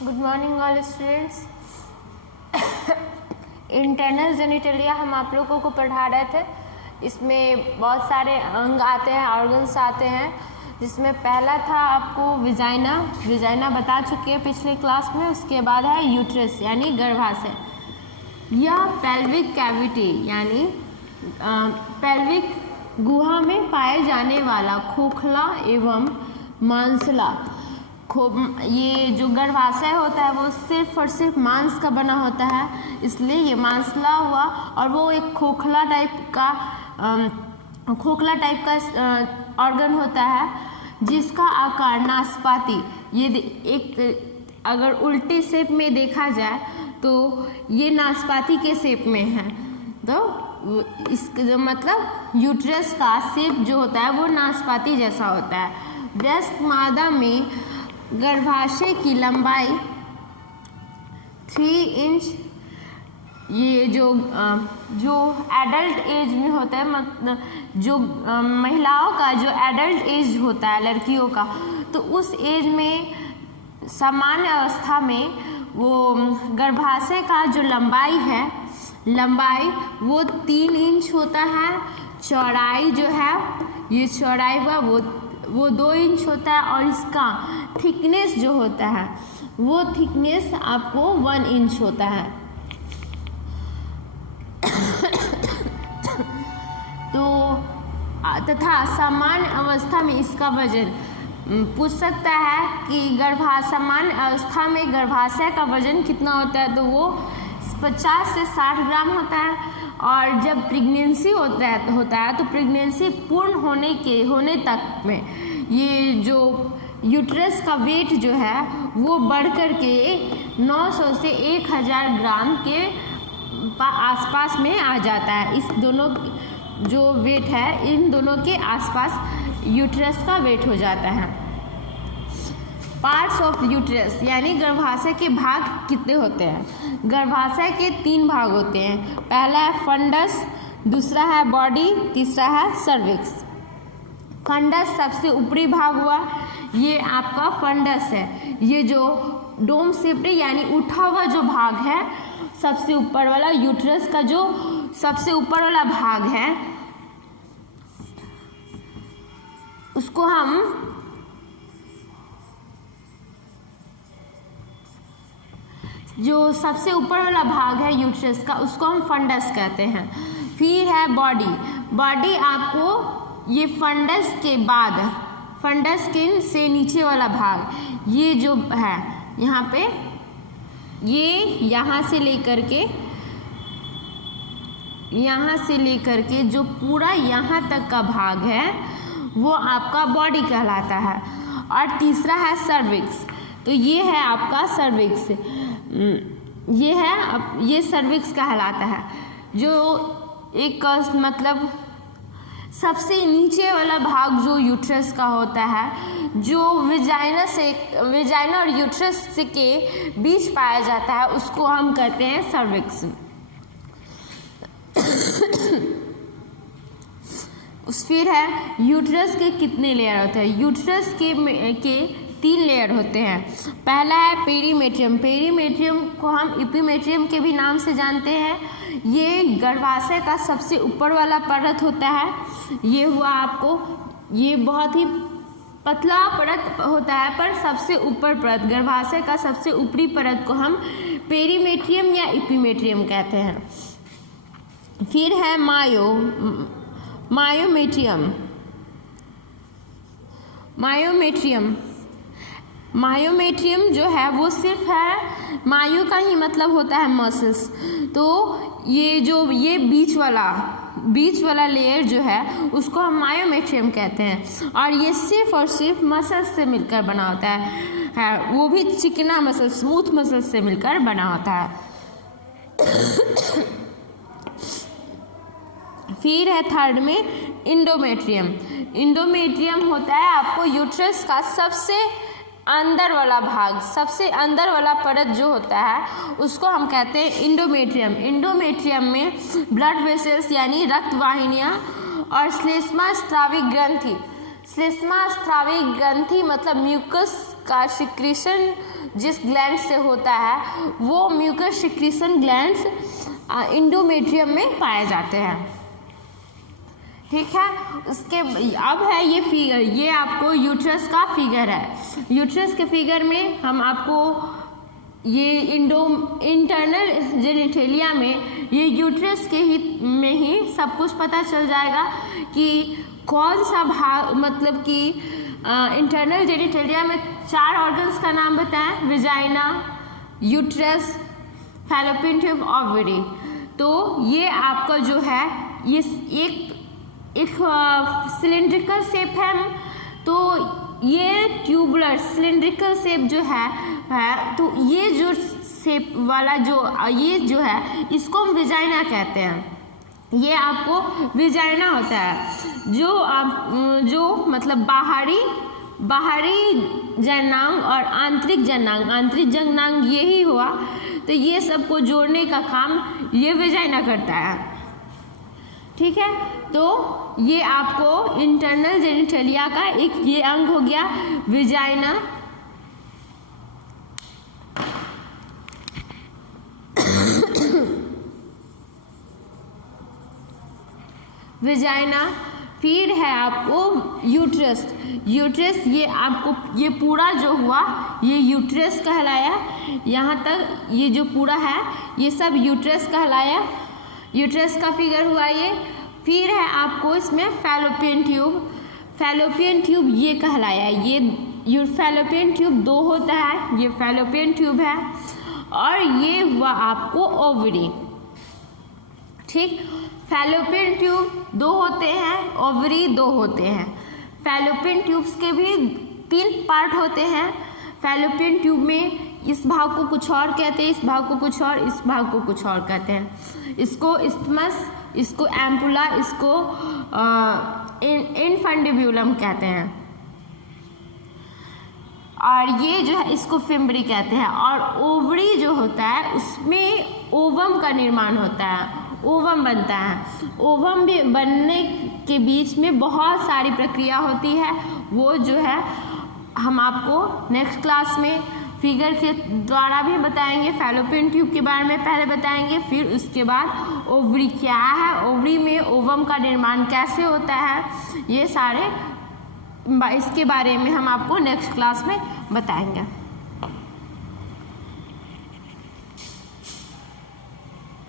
Good morning all students. Internal genitalia हम आप लोगों को पढ़ा रहे थे। इसमें बहुत सारे अंग आते हैं, ऑर्गन्स आते हैं, जिसमें पहला था आपको विजाइना बता चुके हैं पिछले क्लास में। उसके बाद है यूट्रस यानी गर्भाशय। यह पेल्विक कैविटी यानी पेल्विक गुहा में पाए जाने वाला खोखला एवं मांसला ये जो गर्भाशय होता है वो सिर्फ और सिर्फ मांस का बना होता है, इसलिए ये मांसला हुआ। और वो एक खोखला टाइप का ऑर्गन होता है जिसका आकार नाशपाती, ये एक अगर उल्टी शेप में देखा जाए तो ये नाशपाती के शेप में है। तो इसका जो मतलब यूट्रस का शेप जो होता है वो नाशपाती जैसा होता है। वयस्क मादा में गर्भाशय की लंबाई 3 इंच, ये जो एडल्ट एज में होता है, मतलब जो महिलाओं का जो एडल्ट एज होता है लड़कियों का, तो उस एज में सामान्य अवस्था में वो गर्भाशय का जो लंबाई वो 3 इंच होता है। चौड़ाई जो है, ये चौड़ाई वो 2 इंच होता है, और इसका थिकनेस जो होता है वो थिकनेस आपको 1 इंच होता है। तो तथा सामान्य अवस्था में इसका वजन पूछ सकता है कि सामान्य अवस्था में गर्भाशय का वजन कितना होता है, तो वो 50 से 60 ग्राम होता है। और जब प्रेगनेंसी होता है तो प्रेगनेंसी पूर्ण होने तक में ये जो यूट्रस का वेट जो है वो बढ़ कर के 900 से 1000 ग्राम के आसपास में आ जाता है। इस दोनों जो वेट है, इन दोनों के आसपास यूट्रस का वेट हो जाता है। पार्ट्स ऑफ यूट्रस यानी गर्भाशय के भाग कितने होते हैं? गर्भाशय के 3 भाग होते हैं। पहला है फंडस, दूसरा है बॉडी, तीसरा है सर्विक्स। फंडस सबसे ऊपरी भाग हुआ, ये आपका फंडस है। ये जो डोम शेप्ड यानी उठा हुआ जो भाग है, सबसे ऊपर वाला यूट्रस का जो सबसे ऊपर वाला भाग है, उसको हम जो सबसे ऊपर वाला भाग है यूट्रस का, उसको हम फंडस कहते हैं। फिर है बॉडी आपको ये फंडस के बाद, फंडस के से नीचे वाला भाग, ये जो है यहाँ पे, ये यहाँ से लेकर के जो पूरा यहाँ तक का भाग है वो आपका बॉडी कहलाता है। और तीसरा है सर्विक्स, तो ये है आपका सर्विक्स, ये सर्विक्स कहलाता है। जो एक मतलब सबसे नीचे वाला भाग जो यूट्रस का होता है, जो विजाइना और यूट्रस के बीच पाया जाता है, उसको हम कहते हैं सर्विक्स। फिर है यूट्रस के कितने लेयर होते हैं? यूट्रस के 3 लेयर होते हैं। पहला है पेरीमेट्रियम। पेरीमेट्रियम को हम इपीमेट्रियम के भी नाम से जानते हैं। ये गर्भाशय का सबसे ऊपर वाला परत होता है। ये हुआ आपको, ये बहुत ही पतला परत होता है, पर सबसे ऊपर परत, गर्भाशय का सबसे ऊपरी परत को हम पेरीमेट्रियम या इपीमेट्रियम कहते हैं। फिर है मायोमेट्रियम जो है वो सिर्फ है, मायो का ही मतलब होता है मसल्स। तो ये बीच वाला लेयर जो है उसको हम मायोमेट्रियम कहते हैं। और ये सिर्फ और सिर्फ मसल्स से मिलकर बना होता है, वो भी चिकना मसल, स्मूथ मसल्स से मिलकर बना होता है। फिर है थर्ड में इंडोमेट्रियम होता है आपको यूट्रस का सबसे अंदर वाला भाग, सबसे अंदर वाला परत जो होता है उसको हम कहते हैं इंडोमेट्रियम। इंडोमेट्रियम में ब्लड वेसल्स यानी रक्त वाहिनियाँ और श्लेष्मा स्राविक ग्रंथि मतलब म्यूकस का सिक्रीशन जिस ग्लैंड से होता है वो म्यूकस सिक्रीशन ग्लैंड्स एंडोमेट्रियम में पाए जाते हैं। ठीक है, उसके अब है ये फिगर, ये आपको यूट्रस का फिगर है। यूट्रस के फिगर में हम आपको ये इंटरनल जेनिटेलिया में ये यूट्रस के ही में ही सब कुछ पता चल जाएगा कि कौन सा भाग, मतलब कि इंटरनल जेनिटेलिया में 4 ऑर्गन्स का नाम बताएं, vagina, uterus, fallopian tube, ovary. तो ये आपका जो है ये एक सिलिंड्रिकल शेप है, तो ये ट्यूबुलर सिलिंड्रिकल शेप जो है तो ये जो शेप वाला ये जो है इसको हम विजाइना कहते हैं। ये आपको विजाइना होता है जो मतलब बाहरी जननांग और आंतरिक जननांग यही हुआ, तो ये सबको जोड़ने का काम ये विजाइना करता है। ठीक है, तो ये आपको इंटरनल जेनिटेलिया का एक ये अंग हो गया विजाइना। विजाइना, फिर है आपको यूट्रस। ये आपको ये पूरा जो हुआ ये यूट्रस कहलाया, यहाँ तक ये जो पूरा है ये सब यूट्रस कहलाया, यूट्रस का फिगर हुआ ये। फिर है आपको इसमें फैलोपियन ट्यूब ये कहलाया, ये फैलोपियन ट्यूब 2 होता है, ये फैलोपियन ट्यूब है, और ये हुआ आपको ओवरी। ठीक, फैलोपियन ट्यूब 2 होते हैं, ओवरी 2 होते हैं। फैलोपियन ट्यूब्स के भी 3 पार्ट होते हैं। फैलोपियन ट्यूब में इस भाग को कुछ और कहते हैं, इस भाग को कुछ और, इस भाग को कुछ और कहते हैं। इसको इस्थमस, इसको एम्पुला, इसको इनफंडिब्यूलम कहते हैं, और ये जो है इसको फिम्बरी कहते हैं। और ओवरी जो होता है उसमें ओवम का निर्माण होता है, ओवम बनता है। ओवम भी बनने के बीच में बहुत सारी प्रक्रिया होती है, वो जो है हम आपको नेक्स्ट क्लास में फिगर के द्वारा भी बताएंगे। फैलोपियन ट्यूब के बारे में पहले बताएंगे, फिर उसके बाद ओवरी क्या है, ओवरी में ओवम का निर्माण कैसे होता है, ये सारे इसके बारे में हम आपको नेक्स्ट क्लास में बताएंगे।